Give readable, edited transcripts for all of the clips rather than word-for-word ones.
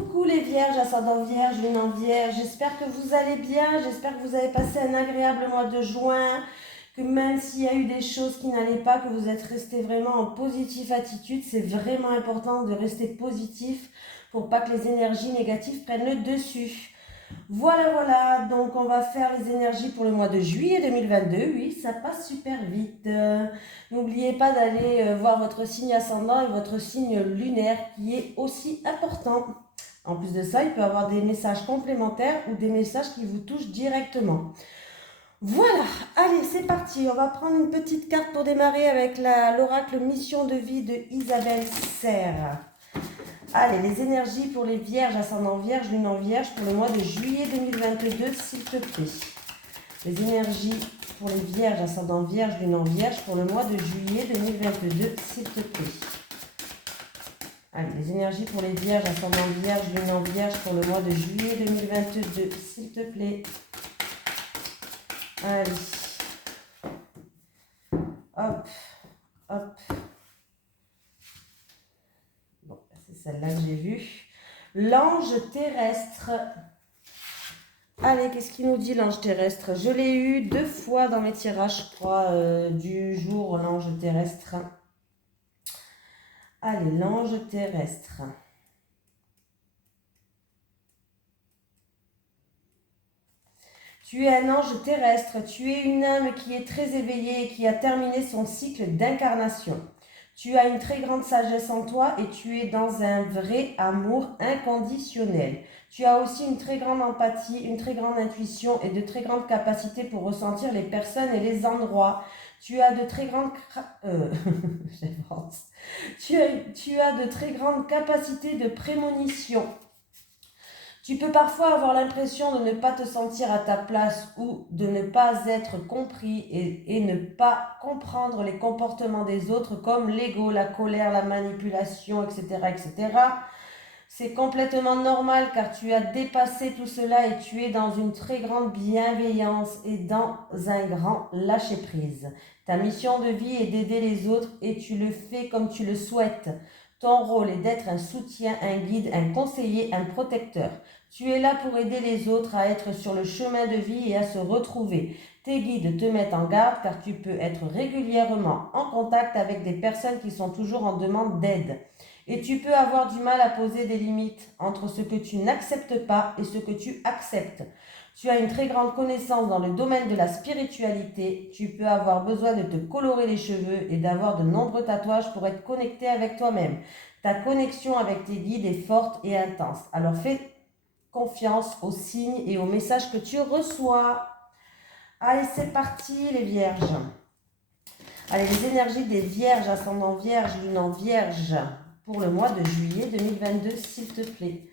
Coucou les vierges, ascendant vierge, lune en vierge, j'espère que vous allez bien, j'espère que vous avez passé un agréable mois de juin, que même s'il y a eu des choses qui n'allaient pas, que vous êtes resté vraiment en positive attitude. C'est vraiment important de rester positif pour pas que les énergies négatives prennent le dessus. Voilà, donc on va faire les énergies pour le mois de juillet 2022. Oui, ça passe super vite. N'oubliez pas d'aller voir votre signe ascendant et votre signe lunaire qui est aussi important. En plus de ça, il peut y avoir des messages complémentaires ou des messages qui vous touchent directement. Voilà, allez, c'est parti. On va prendre une petite carte pour démarrer avec l'oracle Mission de vie de Isabelle Serre. Allez, les énergies pour les vierges, ascendant vierge, lune en vierge pour le mois de juillet 2022, s'il te plaît. Les énergies pour les vierges, ascendant vierge, lune en vierge pour le mois de juillet 2022, s'il te plaît. Allez, les énergies pour les vierges, ascendant vierge, lune en vierge pour le mois de juillet 2022, s'il te plaît. Allez. Hop, hop. Bon, c'est celle-là que j'ai vue. L'ange terrestre. Allez, qu'est-ce qu'il nous dit l'ange terrestre? Je l'ai eu 2 fois dans mes tirages, je crois, du jour, l'ange terrestre. Allez, l'ange terrestre. Tu es un ange terrestre, tu es une âme qui est très éveillée et qui a terminé son cycle d'incarnation. Tu as une très grande sagesse en toi et tu es dans un vrai amour inconditionnel. Tu as aussi une très grande empathie, une très grande intuition et de très grandes capacités pour ressentir les personnes et les endroits. Tu as de très grandes tu as de très grandes capacités de prémonition. Tu peux parfois avoir l'impression de ne pas te sentir à ta place ou de ne pas être compris et ne pas comprendre les comportements des autres comme l'ego, la colère, la manipulation, etc., etc. C'est complètement normal car tu as dépassé tout cela et tu es dans une très grande bienveillance et dans un grand lâcher-prise. Ta mission de vie est d'aider les autres et tu le fais comme tu le souhaites. Ton rôle est d'être un soutien, un guide, un conseiller, un protecteur. Tu es là pour aider les autres à être sur le chemin de vie et à se retrouver. Tes guides te mettent en garde car tu peux être régulièrement en contact avec des personnes qui sont toujours en demande d'aide. Et tu peux avoir du mal à poser des limites entre ce que tu n'acceptes pas et ce que tu acceptes. Tu as une très grande connaissance dans le domaine de la spiritualité. Tu peux avoir besoin de te colorer les cheveux et d'avoir de nombreux tatouages pour être connecté avec toi-même. Ta connexion avec tes guides est forte et intense. Alors fais confiance aux signes et aux messages que tu reçois. Allez, c'est parti les vierges. Allez, les énergies des vierges, ascendant vierge, lune en vierge pour le mois de juillet 2022, s'il te plaît.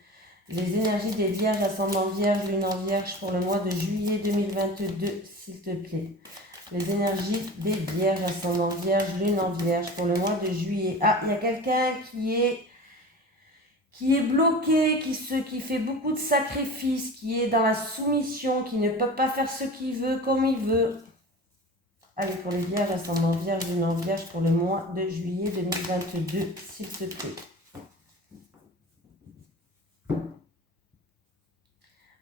Les énergies des vierges, ascendant vierge, lune en vierge pour le mois de juillet 2022, s'il te plaît. Les énergies des vierges, ascendant vierge, lune en vierge pour le mois de juillet. Ah, il y a quelqu'un qui est bloqué, qui fait beaucoup de sacrifices, qui est dans la soumission, qui ne peut pas faire ce qu'il veut comme il veut. Allez, pour les vierges, ascendant vierge, lune en vierge pour le mois de juillet 2022, s'il te plaît.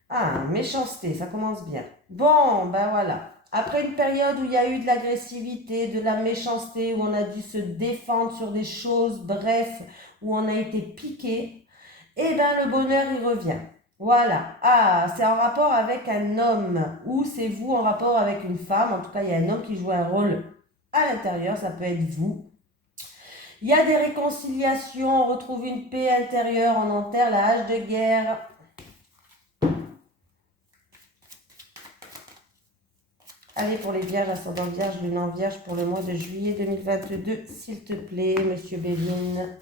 Ah, méchanceté, ça commence bien. Bon, ben voilà. Après une période où il y a eu de l'agressivité, de la méchanceté, où on a dû se défendre sur des choses, bref, où on a été piqué, eh bien le bonheur, il revient. Voilà. Ah, c'est en rapport avec un homme, ou c'est vous en rapport avec une femme. En tout cas, il y a un homme qui joue un rôle à l'intérieur, ça peut être vous. Il y a des réconciliations, on retrouve une paix intérieure, on enterre la hache de guerre. Allez, pour les vierges, ascendant vierge, lune en vierge pour le mois de juillet 2022, s'il te plaît, monsieur Béline.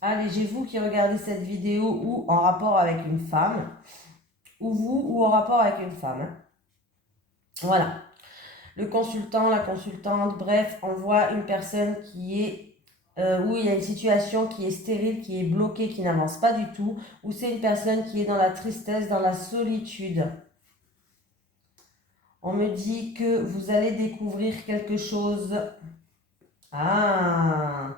Allez, j'ai vous qui regardez cette vidéo ou en rapport avec une femme, ou vous ou en rapport avec une femme. Hein. Voilà. Le consultant, la consultante, bref, on voit une personne qui est où il y a une situation qui est stérile, qui est bloquée, qui n'avance pas du tout, ou c'est une personne qui est dans la tristesse, dans la solitude. On me dit que vous allez découvrir quelque chose. Ah!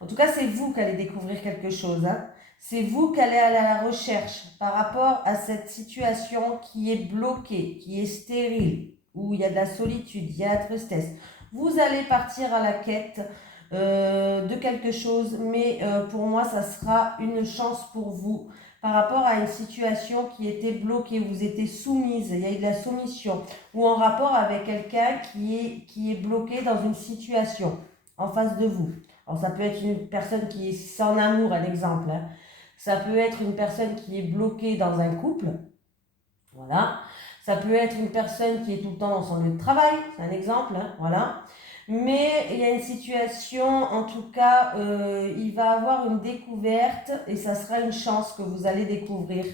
En tout cas, c'est vous qui allez découvrir quelque chose, hein. C'est vous qui allez aller à la recherche par rapport à cette situation qui est bloquée, qui est stérile, où il y a de la solitude, il y a la tristesse. Vous allez partir à la quête de quelque chose, mais pour moi, ça sera une chance pour vous par rapport à une situation qui était bloquée, vous étiez soumise, il y a eu de la soumission, ou en rapport avec quelqu'un qui est bloqué dans une situation en face de vous. Alors ça peut être une personne qui est sans amour, un exemple, hein. Ça peut être une personne qui est bloquée dans un couple, voilà. Ça peut être une personne qui est tout le temps dans son lieu de travail, c'est un exemple, hein, voilà. Mais il y a une situation, en tout cas, il va avoir une découverte et ça sera une chance que vous allez découvrir.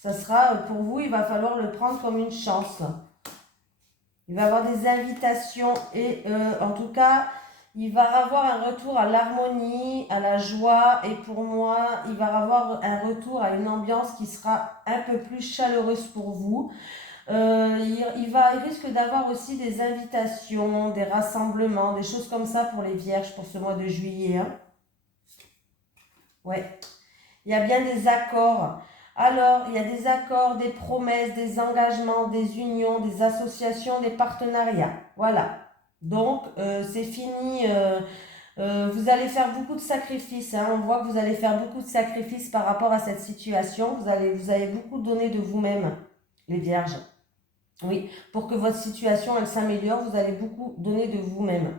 Ça sera, pour vous, il va falloir le prendre comme une chance. Il va avoir des invitations et en tout cas, il va avoir un retour à l'harmonie, à la joie et pour moi, il va avoir un retour à une ambiance qui sera un peu plus chaleureuse pour vous. Il risque d'avoir aussi des invitations, des rassemblements, des choses comme ça pour les vierges pour ce mois de juillet, hein. Ouais, il y a bien des accords. Alors, il y a des accords, des promesses, des engagements, des unions, des associations, des partenariats. Voilà. Donc, c'est fini. Vous allez faire beaucoup de sacrifices, hein. On voit que vous allez faire beaucoup de sacrifices par rapport à cette situation. Vous allez beaucoup donner de vous-même, les vierges. Oui, pour que votre situation, elle s'améliore, vous allez beaucoup donner de vous-même.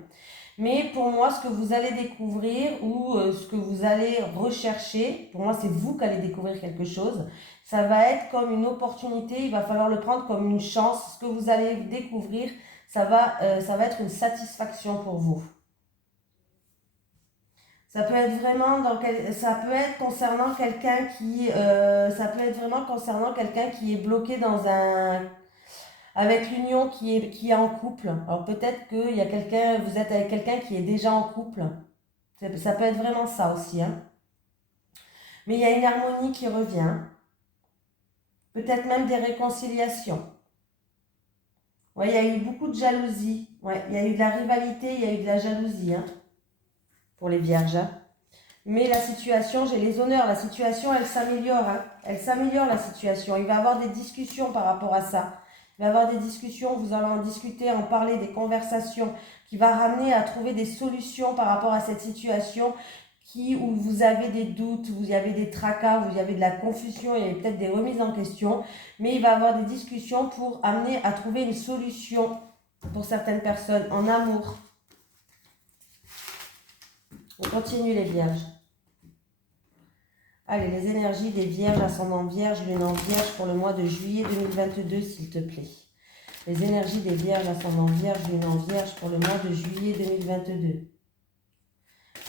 Mais pour moi, ce que vous allez découvrir ou ce que vous allez rechercher, pour moi, c'est vous qui allez découvrir quelque chose. Ça va être comme une opportunité, il va falloir le prendre comme une chance. Ce que vous allez découvrir, ça va être une satisfaction pour vous. Ça peut être vraiment ça peut être concernant quelqu'un ça peut être vraiment concernant quelqu'un qui est bloqué avec l'union qui est en couple. Alors peut-être qu'il y a vous êtes avec quelqu'un qui est déjà en couple. Ça peut être vraiment ça aussi, hein. Mais il y a une harmonie qui revient. Peut-être même des réconciliations. Ouais, il y a eu beaucoup de jalousie. Ouais, il y a eu de la rivalité, il y a eu de la jalousie, hein, pour les vierges, hein. Mais la situation, j'ai les honneurs, la situation, elle s'améliore, hein. Elle s'améliore, la situation. Il va y avoir des discussions par rapport à ça. Il va y avoir des discussions, vous allez en discuter, en parler, des conversations qui va ramener à trouver des solutions par rapport à cette situation où vous avez des doutes, où il y avait des tracas, où il y avait de la confusion, il y avait peut-être des remises en question. Mais il va y avoir des discussions pour amener à trouver une solution pour certaines personnes en amour. On continue les vierges. Allez, les énergies des vierges, ascendant vierge, lune en vierge pour le mois de juillet 2022, s'il te plaît. Les énergies des vierges, ascendant vierge, lune en vierge pour le mois de juillet 2022.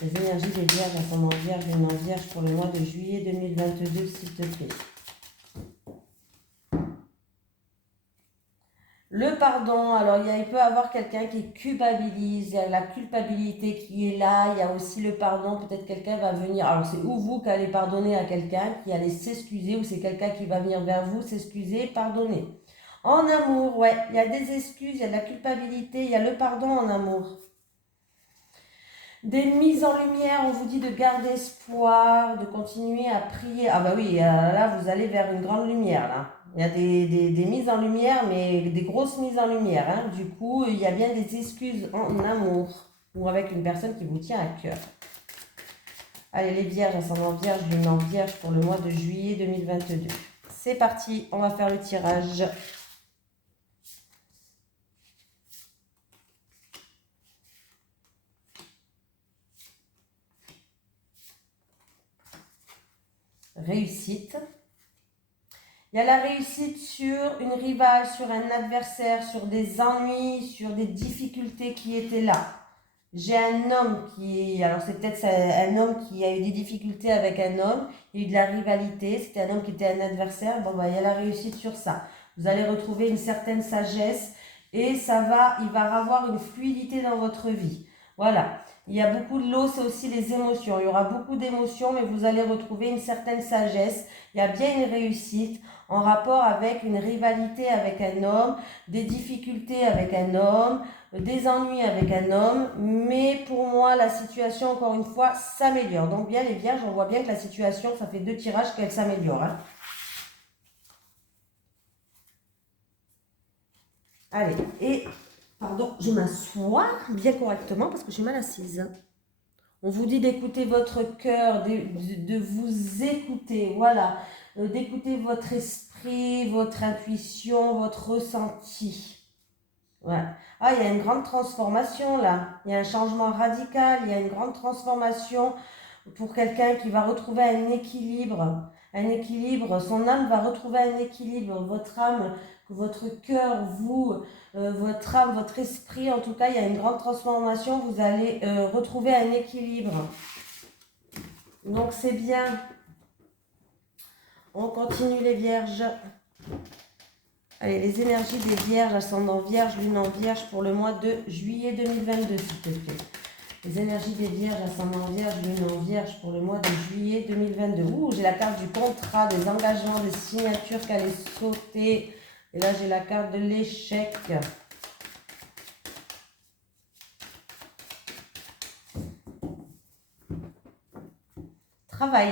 Les énergies des vierges, ascendant vierge, lune en vierge pour le mois de juillet 2022, s'il te plaît. Le pardon, alors il peut y avoir quelqu'un qui culpabilise, il y a la culpabilité qui est là, il y a aussi le pardon, peut-être quelqu'un va venir, alors c'est ou vous qui allez pardonner à quelqu'un, qui allez s'excuser, ou c'est quelqu'un qui va venir vers vous, s'excuser, pardonner. En amour, ouais, il y a des excuses, il y a de la culpabilité, il y a le pardon en amour. Des mises en lumière, on vous dit de garder espoir, de continuer à prier. Ah bah oui, là vous allez vers une grande lumière là. Il y a des mises en lumière, mais des grosses mises en lumière, hein. Du coup, il y a bien des excuses en amour ou avec une personne qui vous tient à cœur. Allez les vierges, ascendant vierge, lune en vierge pour le mois de juillet 2022. C'est parti, on va faire le tirage. Réussite. Il y a la réussite sur une rivale, sur un adversaire, sur des ennuis, sur des difficultés qui étaient là. J'ai un homme alors c'est peut-être un homme qui a eu des difficultés avec un homme, il y a eu de la rivalité, c'était un homme qui était un adversaire, bon bah il y a la réussite sur ça. Vous allez retrouver une certaine sagesse et il va avoir une fluidité dans votre vie. Voilà. Il y a beaucoup de l'eau, c'est aussi les émotions. Il y aura beaucoup d'émotions, mais vous allez retrouver une certaine sagesse. Il y a bien une réussite. en rapport avec une rivalité avec un homme, des difficultés avec un homme, des ennuis avec un homme, mais pour moi la situation encore une fois s'améliore. Donc bien les vierges, on voit bien que la situation, ça fait 2 tirages qu'elle s'améliore. Hein. Allez, et pardon, je m'assois bien correctement parce que j'ai mal assise. On vous dit d'écouter votre cœur, de vous écouter, voilà, d'écouter votre esprit, votre intuition, votre ressenti. Ouais. Ah, il y a une grande transformation là. Il y a un changement radical, il y a une grande transformation pour quelqu'un qui va retrouver un équilibre. Un équilibre, son âme va retrouver un équilibre. Votre âme, votre cœur, vous, votre âme, votre esprit, en tout cas, il y a une grande transformation. Vous allez retrouver un équilibre. Donc c'est bien. On continue les vierges. Allez, les énergies des vierges, ascendant vierge, lune en vierge pour le mois de juillet 2022, s'il te plaît. Les énergies des vierges, ascendant vierge, lune en vierge pour le mois de juillet 2022. Ouh, j'ai la carte du contrat, des engagements, des signatures qui allaient sauter. Et là, j'ai la carte de l'échec. Travail.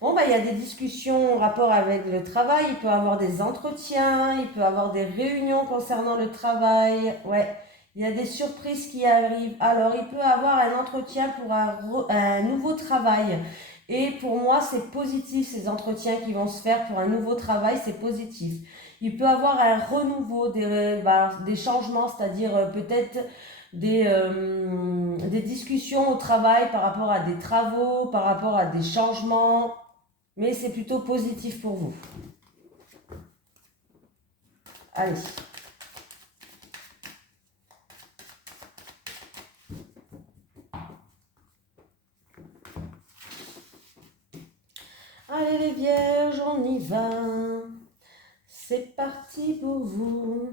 Bon, bah, il y a des discussions en rapport avec le travail, il peut y avoir des entretiens, il peut y avoir des réunions concernant le travail. Ouais, il y a des surprises qui arrivent. Alors, il peut y avoir un entretien pour un nouveau travail. Et pour moi, c'est positif, ces entretiens qui vont se faire pour un nouveau travail, c'est positif. Il peut y avoir un renouveau, des changements, c'est-à-dire peut-être des discussions au travail par rapport à des travaux, par rapport à des changements. Mais c'est plutôt positif pour vous. Allez. Allez les vierges, on y va. C'est parti pour vous.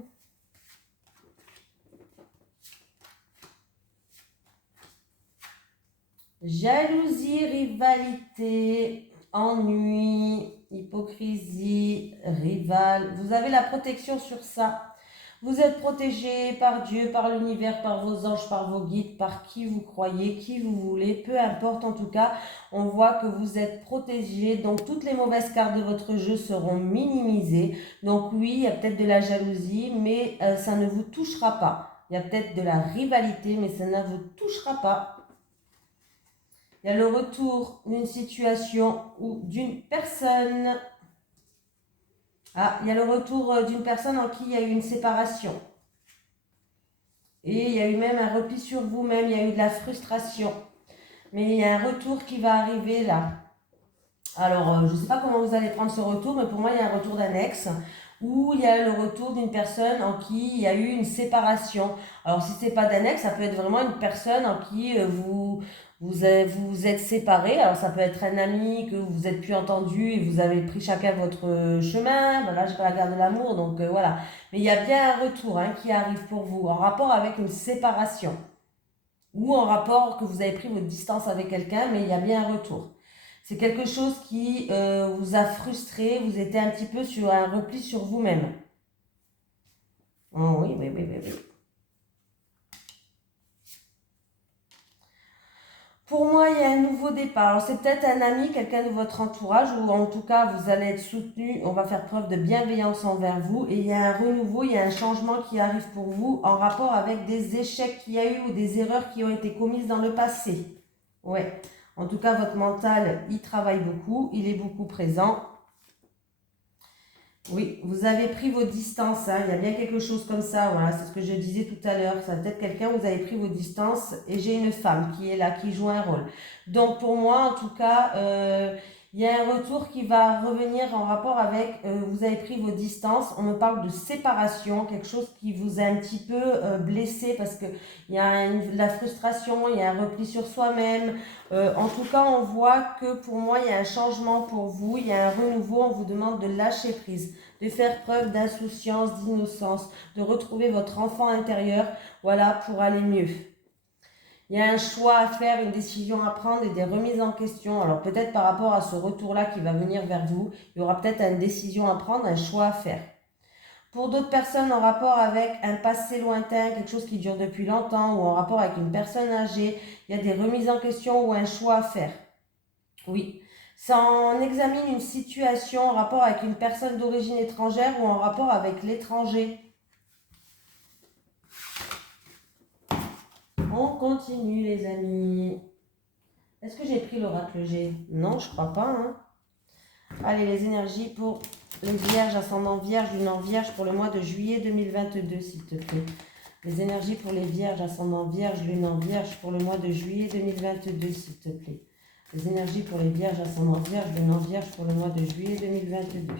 Jalousie, rivalité, ennui, hypocrisie, rival. Vous avez la protection sur ça. Vous êtes protégé par Dieu, par l'univers, par vos anges, par vos guides, par qui vous croyez, qui vous voulez, peu importe en tout cas, on voit que vous êtes protégé. Donc toutes les mauvaises cartes de votre jeu seront minimisées. Donc oui, il y a peut-être de la jalousie, mais ça ne vous touchera pas. Il y a peut-être de la rivalité, mais ça ne vous touchera pas. Il y a le retour d'une situation ou d'une personne. Ah, il y a le retour d'une personne en qui il y a eu une séparation. Et il y a eu même un repli sur vous-même, il y a eu de la frustration. Mais il y a un retour qui va arriver là. Alors, je ne sais pas comment vous allez prendre ce retour, mais pour moi, il y a un retour d'un ex. Ou il y a le retour d'une personne en qui il y a eu une séparation. Alors, si ce n'est pas d'un ex, ça peut être vraiment une personne en qui vous êtes séparés. Alors, ça peut être un ami que vous êtes plus entendu et vous avez pris chacun votre chemin. Voilà, j'ai pas la garde de l'amour, donc voilà. Mais il y a bien un retour qui arrive pour vous en rapport avec une séparation. Ou en rapport que vous avez pris votre distance avec quelqu'un, mais il y a bien un retour. C'est quelque chose qui vous a frustré, vous étiez un petit peu sur un repli sur vous-même. Oh, oui. Pour moi, il y a un nouveau départ. Alors, c'est peut-être un ami, quelqu'un de votre entourage, ou en tout cas, vous allez être soutenu. On va faire preuve de bienveillance envers vous. Et il y a un renouveau, il y a un changement qui arrive pour vous en rapport avec des échecs qu'il y a eu ou des erreurs qui ont été commises dans le passé. Ouais. En tout cas, votre mental, il travaille beaucoup, il est beaucoup présent. Oui, vous avez pris vos distances, il y a bien quelque chose comme ça, voilà, c'est ce que je disais tout à l'heure, ça peut être quelqu'un, vous avez pris vos distances, et j'ai une femme qui est là, qui joue un rôle. Donc pour moi, en tout cas, il y a un retour qui va revenir en rapport avec, vous avez pris vos distances, on me parle de séparation, quelque chose qui vous a un petit peu blessé, parce que il y a la frustration, il y a un repli sur soi-même. En tout cas, on voit que pour moi, il y a un changement pour vous, il y a un renouveau, on vous demande de lâcher prise, de faire preuve d'insouciance, d'innocence, de retrouver votre enfant intérieur, voilà, pour aller mieux. Il y a un choix à faire, une décision à prendre et des remises en question. Alors peut-être par rapport à ce retour-là qui va venir vers vous, il y aura peut-être une décision à prendre, un choix à faire. Pour d'autres personnes en rapport avec un passé lointain, quelque chose qui dure depuis longtemps ou en rapport avec une personne âgée, il y a des remises en question ou un choix à faire. Oui. Ça en examine une situation en rapport avec une personne d'origine étrangère ou en rapport avec l'étranger. On continue les amis. Est-ce que j'ai pris l'oracle G? Non, je crois pas. Hein. Allez, les énergies pour les vierges, ascendant vierge, lune en vierge pour le mois de juillet 2022, s'il te plaît. Les énergies pour les vierges, ascendant vierge, lune en vierge pour le mois de juillet 2022, s'il te plaît. Les énergies pour les vierges, ascendant vierge, lune en vierge pour le mois de juillet 2022.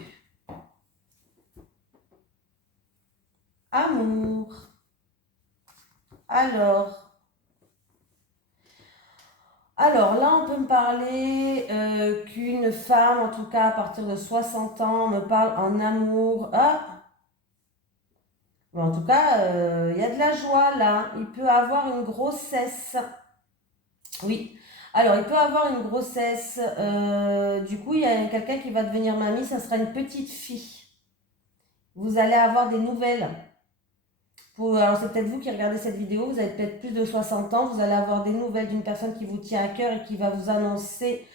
Amour. Alors là, on peut me parler qu'une femme, en tout cas à partir de 60 ans, me parle en amour. Ah, mais en tout cas, il y a de la joie là. Il peut avoir une grossesse. Oui. Alors, il peut avoir une grossesse. Du coup, il y a quelqu'un qui va devenir mamie. Ça sera une petite fille. Vous allez avoir des nouvelles. Alors, c'est peut-être vous qui regardez cette vidéo. Vous avez peut-être plus de 60 ans. Vous allez avoir des nouvelles d'une personne qui vous tient à cœur et qui va vous annoncer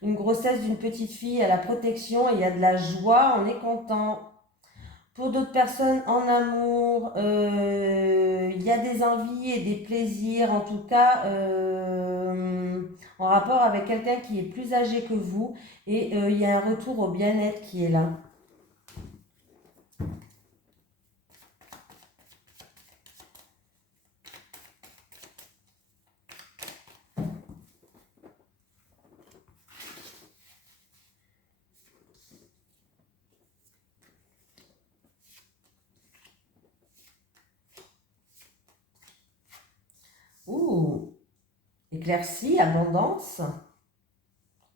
une grossesse d'une petite fille à la protection. Et il y a de la joie. On est content. Pour d'autres personnes en amour, il y a des envies et des plaisirs, en tout cas en rapport avec quelqu'un qui est plus âgé que vous. Et il y a un retour au bien-être qui est là. Ouh, éclaircie, abondance,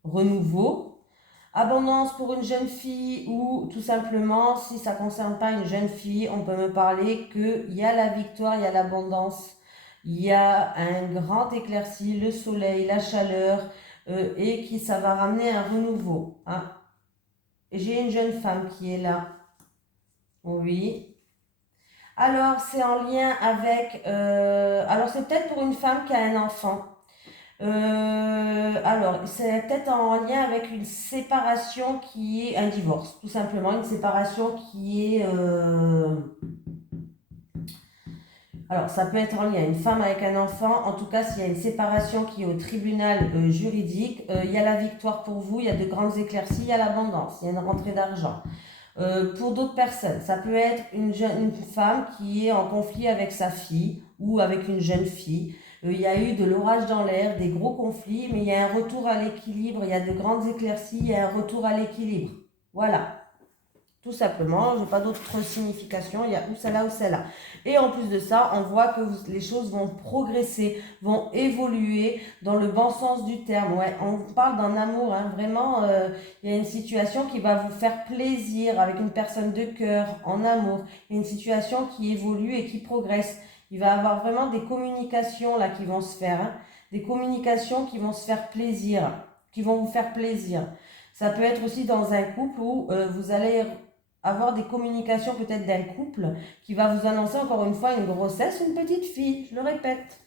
renouveau, abondance pour une jeune fille ou tout simplement, si ça ne concerne pas une jeune fille, on peut me parler qu'il y a la victoire, il y a l'abondance, il y a un grand éclairci, le soleil, la chaleur et qui ça va ramener un renouveau. Hein. J'ai une jeune femme qui est là. Oui. Alors, c'est en lien avec... alors, c'est peut-être pour une femme qui a un enfant. Alors, c'est peut-être en lien avec une séparation qui est un divorce, tout simplement. Une séparation qui est... Alors, ça peut être en lien une femme avec un enfant. En tout cas, s'il y a une séparation qui est au tribunal juridique, il y a la victoire pour vous, il y a de grandes éclaircies, il y a l'abondance, il y a une rentrée d'argent. Pour d'autres personnes, ça peut être une femme qui est en conflit avec sa fille ou avec une jeune fille. Il y a eu de l'orage dans l'air, des gros conflits, mais il y a un retour à l'équilibre, il y a de grandes éclaircies, il y a un retour à l'équilibre. Voilà. Tout simplement, je n'ai pas d'autre signification, il y a ou celle-là ou celle-là. Et en plus de ça, on voit que les choses vont progresser, vont évoluer dans le bon sens du terme. Ouais, on parle d'un amour, hein, vraiment, il y a une situation qui va vous faire plaisir avec une personne de cœur, en amour. Il y a une situation qui évolue et qui progresse. Il va y avoir vraiment des communications là qui vont se faire, hein, des communications qui vont se faire plaisir, qui vont vous faire plaisir. Ça peut être aussi dans un couple où vous allez avoir des communications peut-être d'un couple qui va vous annoncer encore une fois une grossesse, une petite fille, je le répète.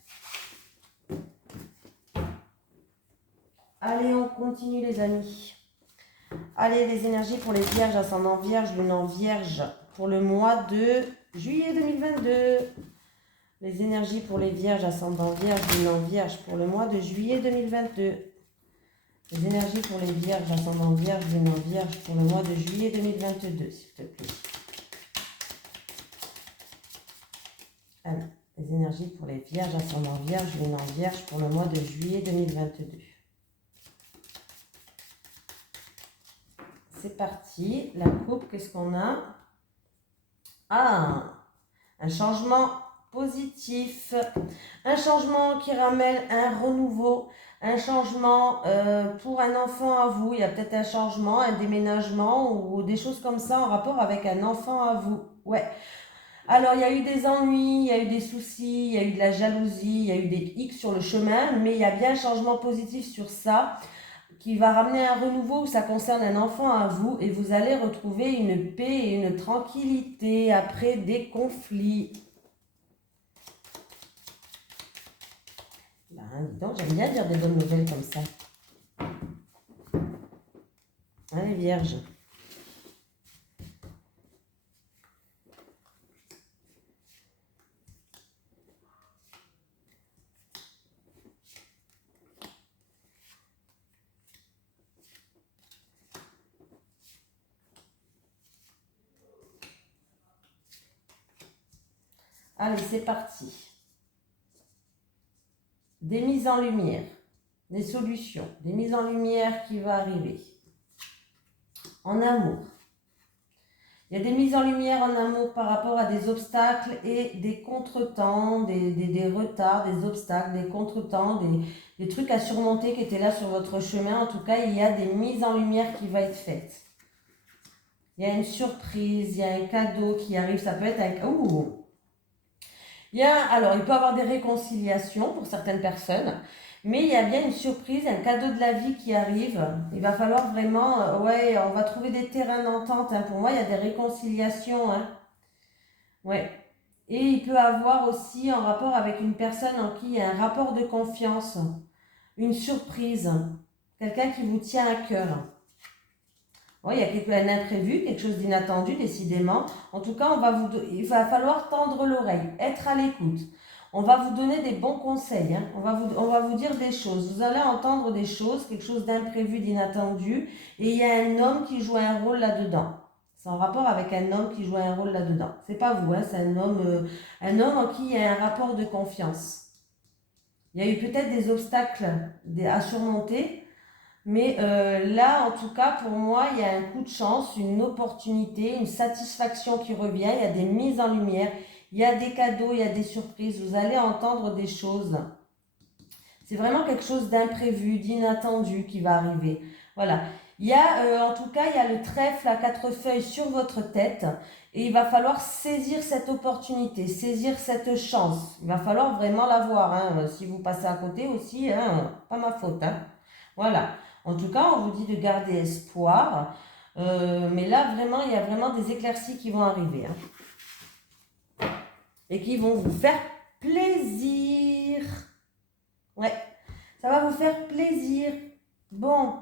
Allez, on continue les amis. Allez, les énergies pour les vierges, ascendant vierge, lune en vierge, pour le mois de juillet 2022. Les énergies pour les vierges, ascendant vierge, lune en vierge, pour le mois de juillet 2022. Les énergies pour les vierges, ascendant vierge, lune en vierge, pour le mois de juillet 2022, s'il te plaît. Alors, les énergies pour les vierges, ascendant vierge, lune en vierge, pour le mois de juillet 2022. C'est parti. La coupe, qu'est-ce qu'on a? Ah, un changement positif. Un changement qui ramène un renouveau. Un changement pour un enfant à vous. Il y a peut-être un changement, un déménagement ou des choses comme ça en rapport avec un enfant à vous. Ouais. Alors, il y a eu des ennuis, il y a eu des soucis, il y a eu de la jalousie, il y a eu des X sur le chemin, mais il y a bien un changement positif sur ça qui va ramener un renouveau où ça concerne un enfant à vous et vous allez retrouver une paix et une tranquillité après des conflits. Ben, dis donc, j'aime bien dire des bonnes nouvelles comme ça. Allez, Vierge. Allez, c'est parti. Des mises en lumière, des solutions, des mises en lumière qui vont arriver. En amour. Il y a des mises en lumière en amour par rapport à des obstacles et des contretemps, des retards, des obstacles, des contretemps, des trucs à surmonter qui étaient là sur votre chemin. En tout cas, il y a des mises en lumière qui vont être faites. Il y a une surprise, il y a un cadeau qui arrive. Ça peut être un... Ouh. Alors, il peut y avoir des réconciliations pour certaines personnes, mais il y a bien une surprise, un cadeau de la vie qui arrive. Il va falloir vraiment, ouais, on va trouver des terrains d'entente. Hein. Pour moi, il y a des réconciliations. Hein. Ouais. Et il peut avoir aussi en rapport avec une personne en qui il y a un rapport de confiance, une surprise, quelqu'un qui vous tient à cœur. Oui, il y a un imprévu, quelque chose d'inattendu, décidément. En tout cas, il va falloir tendre l'oreille, être à l'écoute. On va vous donner des bons conseils, hein. On va vous dire des choses. Vous allez entendre des choses, quelque chose d'imprévu, d'inattendu. Et il y a un homme qui joue un rôle là-dedans. C'est en rapport avec un homme qui joue un rôle là-dedans. C'est pas vous, hein, c'est un homme en qui il y a un rapport de confiance. Il y a eu peut-être des obstacles à surmonter. Mais là, en tout cas, pour moi, il y a un coup de chance, une opportunité, une satisfaction qui revient. Il y a des mises en lumière, il y a des cadeaux, il y a des surprises. Vous allez entendre des choses. C'est vraiment quelque chose d'imprévu, d'inattendu qui va arriver. Voilà. Il y a, en tout cas, il y a le trèfle à 4 feuilles sur votre tête. Et il va falloir saisir cette opportunité, saisir cette chance. Il va falloir vraiment la voir. Hein. Si vous passez à côté aussi, hein, pas ma faute. Hein. Voilà. En tout cas, on vous dit de garder espoir. Mais là, vraiment, il y a vraiment des éclaircies qui vont arriver. Hein. Et qui vont vous faire plaisir. Ouais, ça va vous faire plaisir. Bon,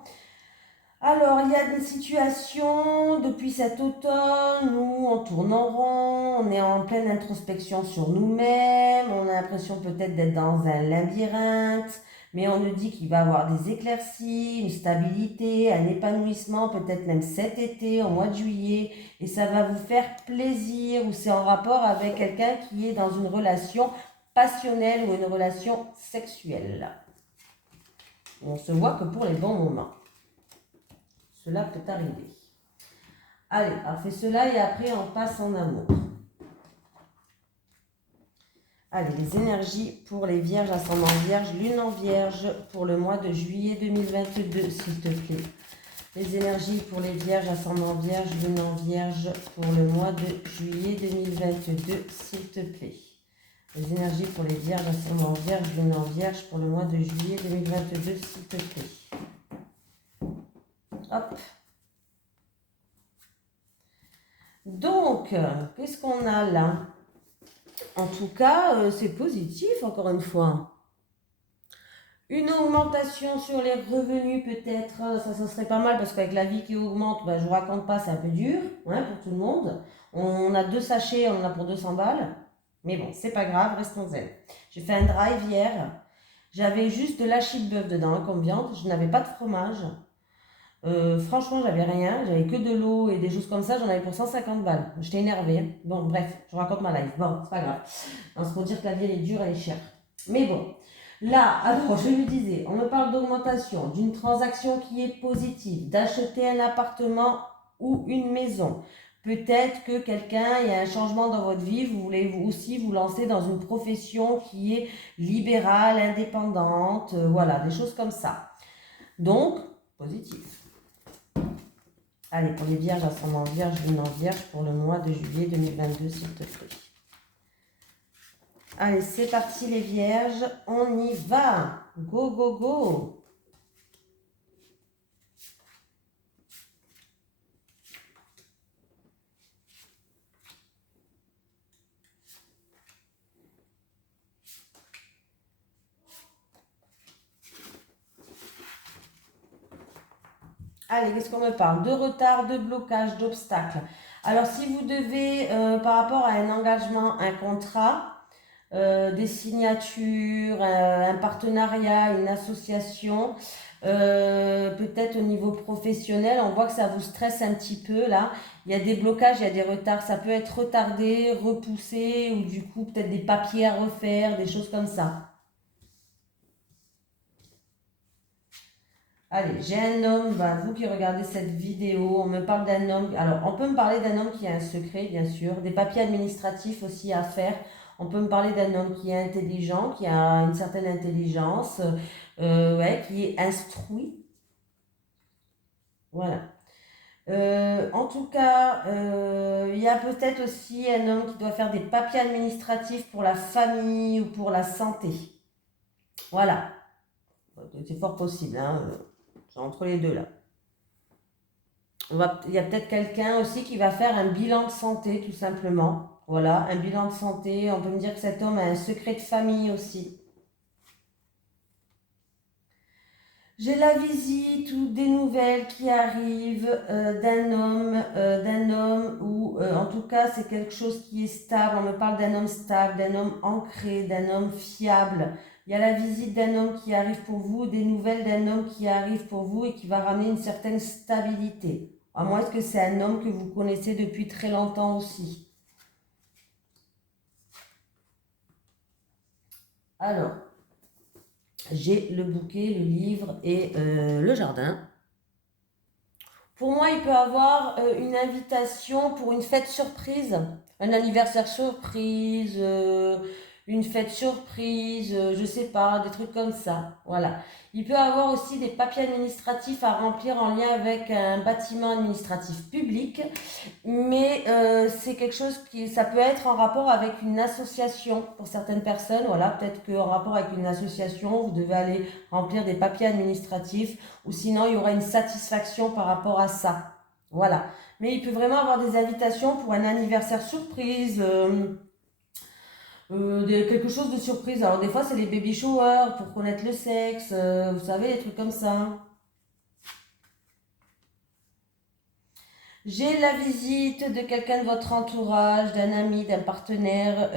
alors, il y a des situations depuis cet automne où on tourne en rond, on est en pleine introspection sur nous-mêmes, on a l'impression peut-être d'être dans un labyrinthe. Mais on nous dit qu'il va y avoir des éclaircies, une stabilité, un épanouissement, peut-être même cet été, au mois de juillet. Et ça va vous faire plaisir ou c'est en rapport avec quelqu'un qui est dans une relation passionnelle ou une relation sexuelle. On se voit que pour les bons moments. Cela peut arriver. Allez, on fait cela et après on passe en amour. Allez, les énergies pour les vierges, ascendant vierge, lune en vierge pour le mois de juillet 2022, s'il te plaît. Les énergies pour les vierges, ascendant vierge, lune en vierge pour le mois de juillet 2022, s'il te plaît. Les énergies pour les vierges, ascendant vierge, lune en vierge pour le mois de juillet 2022, s'il te plaît. Hop. Donc, qu'est-ce qu'on a là ? En tout cas, c'est positif, encore une fois. Une augmentation sur les revenus, peut-être, ça serait pas mal, parce qu'avec la vie qui augmente, je vous raconte pas, c'est un peu dur, hein, pour tout le monde. On a 2 sachets, on en a pour 200 balles. Mais bon, c'est pas grave, restons zen. J'ai fait un drive hier. J'avais juste de l'hachis de bœuf dedans, hein, comme viande. Je n'avais pas de fromage. Franchement, j'avais rien, j'avais que de l'eau et des choses comme ça, j'en avais pour 150 balles. J'étais énervée. Hein. Bon, bref, je vous raconte ma life. Bon, c'est pas grave. C'est pour dire que la vie elle est dure, elle est chère. Mais bon, là, alors, je lui disais, on me parle d'augmentation, d'une transaction qui est positive, d'acheter un appartement ou une maison. Peut-être que quelqu'un, il y a un changement dans votre vie, vous voulez aussi vous lancer dans une profession qui est libérale, indépendante, voilà, des choses comme ça. Donc, positif. Allez, pour les vierges, ascendant vierge, lune en vierge, pour le mois de juillet 2022, s'il te plaît. Allez, c'est parti les vierges, on y va. Go, go, go. Allez, qu'est-ce qu'on me parle? De retard, de blocage, d'obstacles. Alors, si vous devez, par rapport à un engagement, un contrat, des signatures, un partenariat, une association, peut-être au niveau professionnel, on voit que ça vous stresse un petit peu là. Il y a des blocages, il y a des retards. Ça peut être retardé, repoussé ou du coup peut-être des papiers à refaire, des choses comme ça. Allez, j'ai un homme, vous qui regardez cette vidéo, on me parle d'un homme. Alors, on peut me parler d'un homme qui a un secret, bien sûr, des papiers administratifs aussi à faire. On peut me parler d'un homme qui est intelligent, qui a une certaine intelligence, ouais, qui est instruit. Voilà. En tout cas, il y a peut-être aussi un homme qui doit faire des papiers administratifs pour la famille ou pour la santé. Voilà. C'est fort possible, hein. C'est entre les deux là. Il y a peut-être quelqu'un aussi qui va faire un bilan de santé, tout simplement. Voilà, un bilan de santé. On peut me dire que cet homme a un secret de famille aussi. J'ai la visite ou des nouvelles qui arrivent d'un homme ou en tout cas c'est quelque chose qui est stable. On me parle d'un homme stable, d'un homme ancré, d'un homme fiable. Il y a la visite d'un homme qui arrive pour vous, des nouvelles d'un homme qui arrive pour vous et qui va ramener une certaine stabilité. À moins que c'est un homme que vous connaissez depuis très longtemps aussi. Alors, j'ai le bouquet, le livre et le jardin. Pour moi, il peut avoir une invitation pour une fête surprise, un anniversaire surprise, une fête surprise, je sais pas, des trucs comme ça. Voilà. Il peut avoir aussi des papiers administratifs à remplir en lien avec un bâtiment administratif public, mais c'est quelque chose qui, ça peut être en rapport avec une association pour certaines personnes. Voilà, peut-être qu'en rapport avec une association, vous devez aller remplir des papiers administratifs ou sinon il y aura une satisfaction par rapport à ça. Voilà. Mais il peut vraiment avoir des invitations pour un anniversaire surprise, quelque chose de surprise. Alors des fois c'est les baby showers pour connaître le sexe, vous savez, des trucs comme ça. J'ai la visite de quelqu'un de votre entourage, d'un ami, d'un partenaire.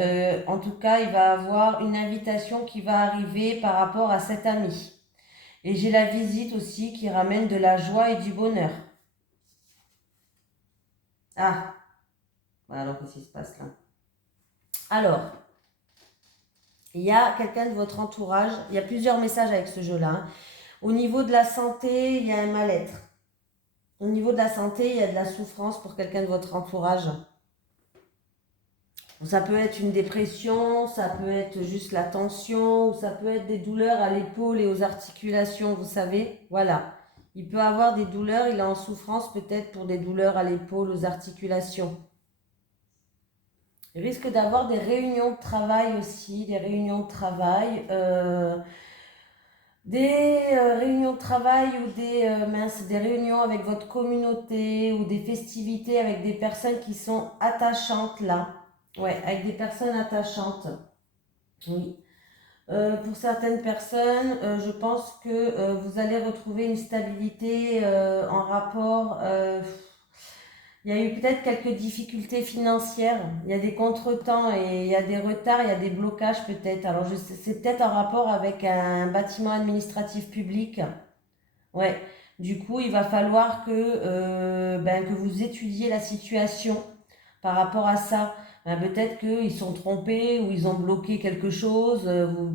En tout cas, il va avoir une invitation qui va arriver par rapport à cet ami. Et j'ai la visite aussi qui ramène de la joie et du bonheur. Ah, voilà donc qu'est-ce qui se passe là. Alors, il y a quelqu'un de votre entourage, il y a plusieurs messages avec ce jeu-là, hein. Au niveau de la santé, il y a un mal-être. Au niveau de la santé, il y a de la souffrance pour quelqu'un de votre entourage. Ça peut être une dépression, ça peut être juste la tension, ou ça peut être des douleurs à l'épaule et aux articulations, vous savez. Voilà. Il peut avoir des douleurs, il est en souffrance peut-être pour des douleurs à l'épaule, aux articulations. Il risque d'avoir des réunions de travail aussi, des réunions de travail. Réunions de travail ou des réunions avec votre communauté ou des festivités avec des personnes qui sont attachantes là. Ouais, avec des personnes attachantes. Oui. Pour certaines personnes, je pense que vous allez retrouver une stabilité en rapport. Il y a eu peut-être quelques difficultés financières, il y a des contretemps et il y a des retards, il y a des blocages peut-être. Alors c'est peut-être en rapport avec un bâtiment administratif public. Ouais. Du coup, il va falloir que vous étudiez la situation par rapport à ça. Peut-être qu'ils sont trompés ou ils ont bloqué quelque chose.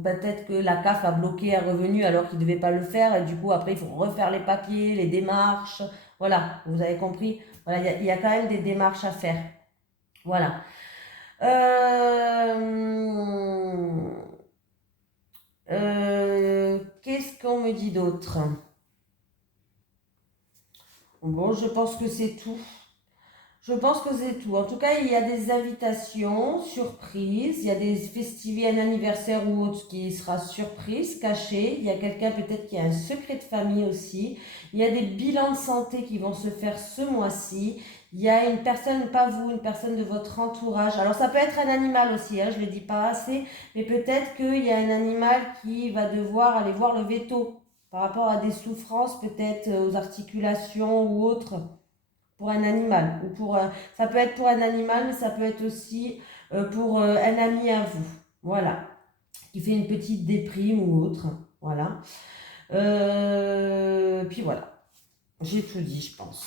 Peut-être que la CAF a bloqué un revenu alors qu'ils ne devaient pas le faire. Et du coup, après, il faut refaire les papiers, les démarches. Voilà, vous avez compris. Voilà, il y a quand même des démarches à faire. Voilà. Qu'est-ce qu'on me dit d'autre? Bon, je pense que c'est tout. Je pense que c'est tout. En tout cas, il y a des invitations surprises, il y a des festivités, un anniversaire ou autre qui sera surprise, caché. Il y a quelqu'un peut-être qui a un secret de famille aussi. Il y a des bilans de santé qui vont se faire ce mois-ci. Il y a une personne, pas vous, une personne de votre entourage. Alors ça peut être un animal aussi, hein, je ne le dis pas assez, mais peut-être qu'il y a un animal qui va devoir aller voir le veto par rapport à des souffrances, peut-être aux articulations ou autres pour un animal. Ou pour, ça peut être pour un animal, mais ça peut être aussi pour un ami à vous. Voilà. Qui fait une petite déprime ou autre. Voilà. Puis voilà. J'ai tout dit, je pense.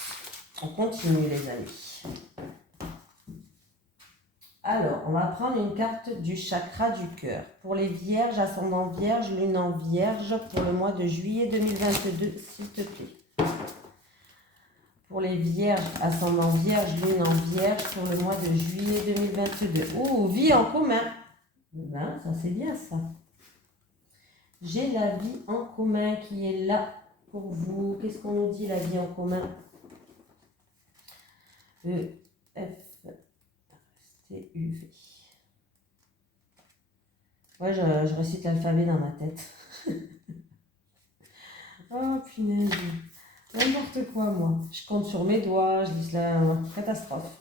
On continue, les amis. Alors, on va prendre une carte du chakra du cœur. Pour les vierges, ascendant vierge, lune en vierge, pour le mois de juillet 2022, s'il te plaît. Pour les vierges, ascendant vierge, lune en vierge, pour le mois de juillet 2022. Oh, vie en commun. Ben, ça c'est bien ça. J'ai la vie en commun qui est là pour vous. Qu'est-ce qu'on nous dit, la vie en commun? E, F, T, U, V. Ouais, je récite l'alphabet dans ma tête. Oh, punaise. N'importe quoi, moi. Je compte sur mes doigts, je dis la catastrophe.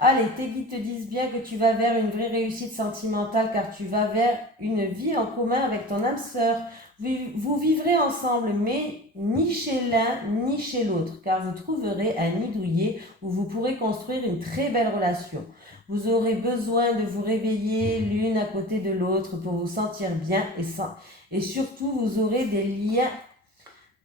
Allez, tes guides te disent bien que tu vas vers une vraie réussite sentimentale car tu vas vers une vie en commun avec ton âme sœur. Vous vivrez ensemble, mais ni chez l'un ni chez l'autre, car vous trouverez un nid douillet où vous pourrez construire une très belle relation. Vous aurez besoin de vous réveiller l'une à côté de l'autre pour vous sentir bien et surtout vous aurez des liens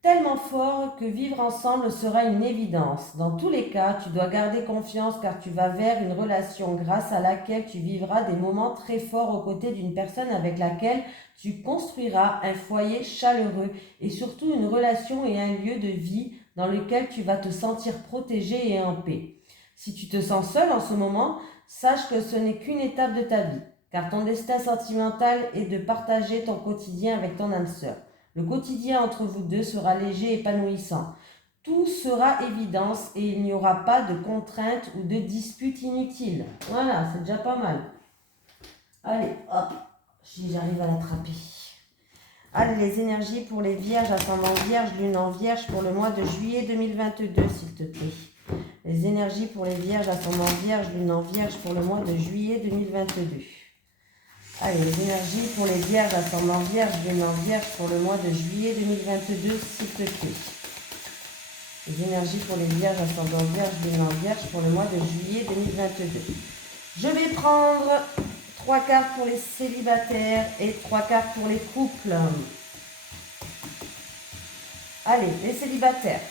tellement forts que vivre ensemble sera une évidence. Dans tous les cas, tu dois garder confiance car tu vas vers une relation grâce à laquelle tu vivras des moments très forts aux côtés d'une personne avec laquelle tu construiras un foyer chaleureux et surtout une relation et un lieu de vie dans lequel tu vas te sentir protégé et en paix. Si tu te sens seul en ce moment, sache que ce n'est qu'une étape de ta vie, car ton destin sentimental est de partager ton quotidien avec ton âme sœur. Le quotidien entre vous deux sera léger et épanouissant. Tout sera évidence et il n'y aura pas de contraintes ou de disputes inutiles. Voilà, c'est déjà pas mal. Allez, hop, si j'arrive à l'attraper. Allez, les énergies pour les vierges, ascendant vierge, lune en vierge pour le mois de juillet 2022, s'il te plaît. Les énergies pour les vierges, ascendant vierge, lune en vierge pour le mois de juillet 2022. Allez, les énergies pour les vierges, ascendant vierge, lune en vierge pour le mois de juillet 2022, s'il te plaît. Les énergies pour les vierges, ascendant vierge, lune en vierge pour le mois de juillet 2022. Je vais prendre 3 cartes pour les célibataires et 3 cartes pour les couples. Allez, les célibataires.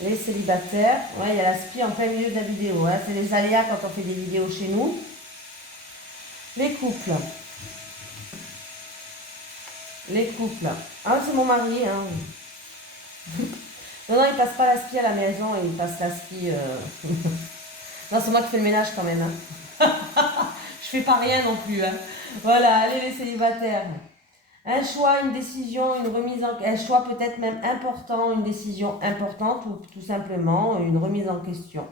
Les célibataires, ouais, il y a la spie en plein milieu de la vidéo. Hein. C'est les aléas quand on fait des vidéos chez nous. Les couples. Les couples. Ah, c'est mon mari. Hein. Non, il passe pas la spie à la maison, il passe la spie... Non, c'est moi qui fais le ménage quand même. Hein. Je fais pas rien non plus. Hein. Voilà, allez les célibataires. Un choix, une décision, une remise en... Un choix peut-être même important, une décision importante ou tout simplement une remise en question.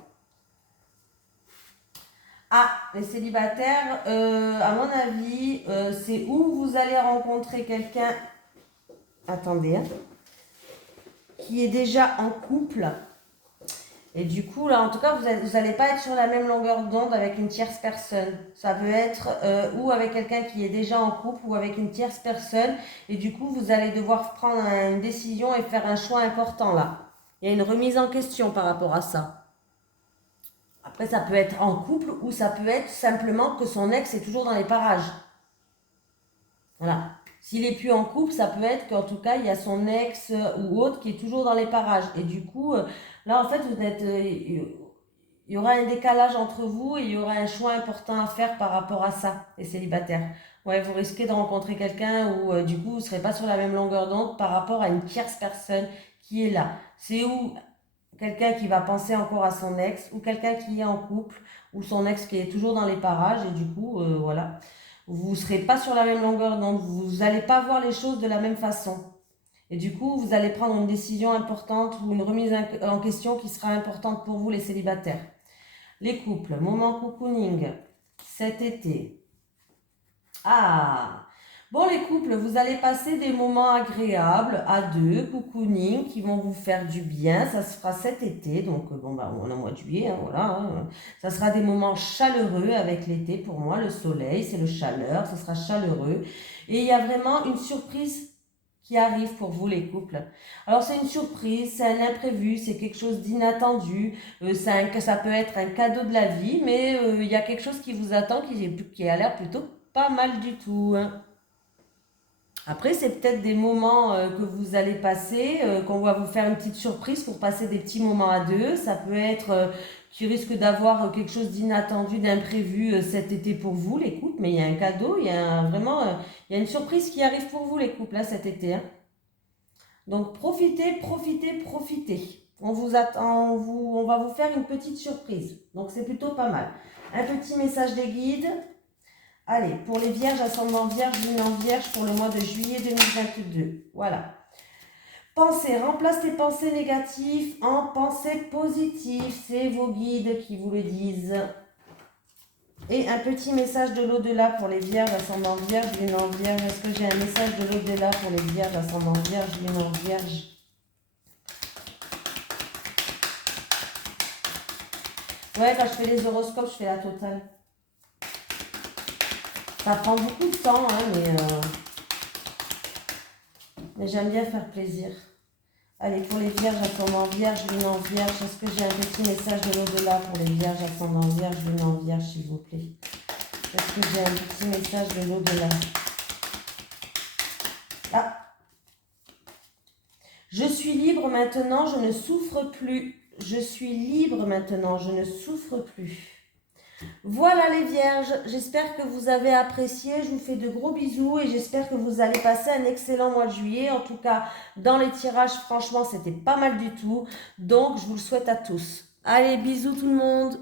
Ah, les célibataires, à mon avis, c'est où vous allez rencontrer quelqu'un, attendez, hein, qui est déjà en couple. Et du coup, là, en tout cas, vous n'allez pas être sur la même longueur d'onde avec une tierce personne. Ça peut être ou avec quelqu'un qui est déjà en couple ou avec une tierce personne. Et du coup, vous allez devoir prendre une décision et faire un choix important là. Il y a une remise en question par rapport à ça. Après, ça peut être en couple ou ça peut être simplement que son ex est toujours dans les parages. Voilà. S'il n'est plus en couple, ça peut être qu'en tout cas, il y a son ex ou autre qui est toujours dans les parages. Et du coup, là, en fait, il y aura un décalage entre vous et il y aura un choix important à faire par rapport à ça, les célibataires. Ouais, vous risquez de rencontrer quelqu'un où, du coup, vous ne serez pas sur la même longueur d'onde par rapport à une tierce personne qui est là. C'est où quelqu'un qui va penser encore à son ex ou quelqu'un qui est en couple ou son ex qui est toujours dans les parages et du coup, voilà. Vous ne serez pas sur la même longueur d'onde, vous n'allez pas voir les choses de la même façon. Et du coup, vous allez prendre une décision importante ou une remise en question qui sera importante pour vous, les célibataires. Les couples, moment cocooning cet été. Ah! Bon, les couples, vous allez passer des moments agréables à deux, cocooning, qui vont vous faire du bien. Ça se fera cet été, donc bon, bah, on est au mois de juillet, hein, voilà. Hein. Ça sera des moments chaleureux avec l'été pour moi. Le soleil, c'est le chaleur, ça sera chaleureux. Et il y a vraiment une surprise qui arrive pour vous, les couples. Alors, c'est une surprise, c'est un imprévu, c'est quelque chose d'inattendu. Ça peut être un cadeau de la vie, mais il y a quelque chose qui vous attend qui a l'air plutôt pas mal du tout. Hein. Après, c'est peut-être des moments que vous allez passer, qu'on va vous faire une petite surprise pour passer des petits moments à deux. Ça peut être qui risque d'avoir quelque chose d'inattendu, d'imprévu cet été pour vous, les couples. Mais il y a un cadeau, vraiment, il y a une surprise qui arrive pour vous, les couples, là, cet été. Hein. Donc, profitez, profitez, profitez. On vous attend, on va vous faire une petite surprise. Donc, c'est plutôt pas mal. Un petit message des guides. Allez, pour les vierges, ascendant vierge, lune en vierge, pour le mois de juillet 2022. Voilà. Pensez, remplace les pensées négatives en pensées positives. C'est vos guides qui vous le disent. Et un petit message de l'au-delà pour les vierges, ascendant vierge, lune en vierge. Est-ce que j'ai un message de l'au-delà pour les vierges, ascendant vierge, lune en vierge? Ouais, quand je fais les horoscopes, je fais la totale. Ça prend beaucoup de temps, hein, mais j'aime bien faire plaisir. Allez, pour les vierges, ascendant vierge, lune en vierge, est-ce que j'ai un petit message de l'au-delà pour les vierges, ascendant vierge, lune en vierge, s'il vous plaît? Est-ce que j'ai un petit message de l'au-delà? Ah! Je suis libre maintenant, je ne souffre plus. Je suis libre maintenant, je ne souffre plus. Voilà les vierges, j'espère que vous avez apprécié, je vous fais de gros bisous et j'espère que vous allez passer un excellent mois de juillet. En tout cas, dans les tirages, franchement, c'était pas mal du tout. Donc, je vous le souhaite à tous. Allez, bisous tout le monde!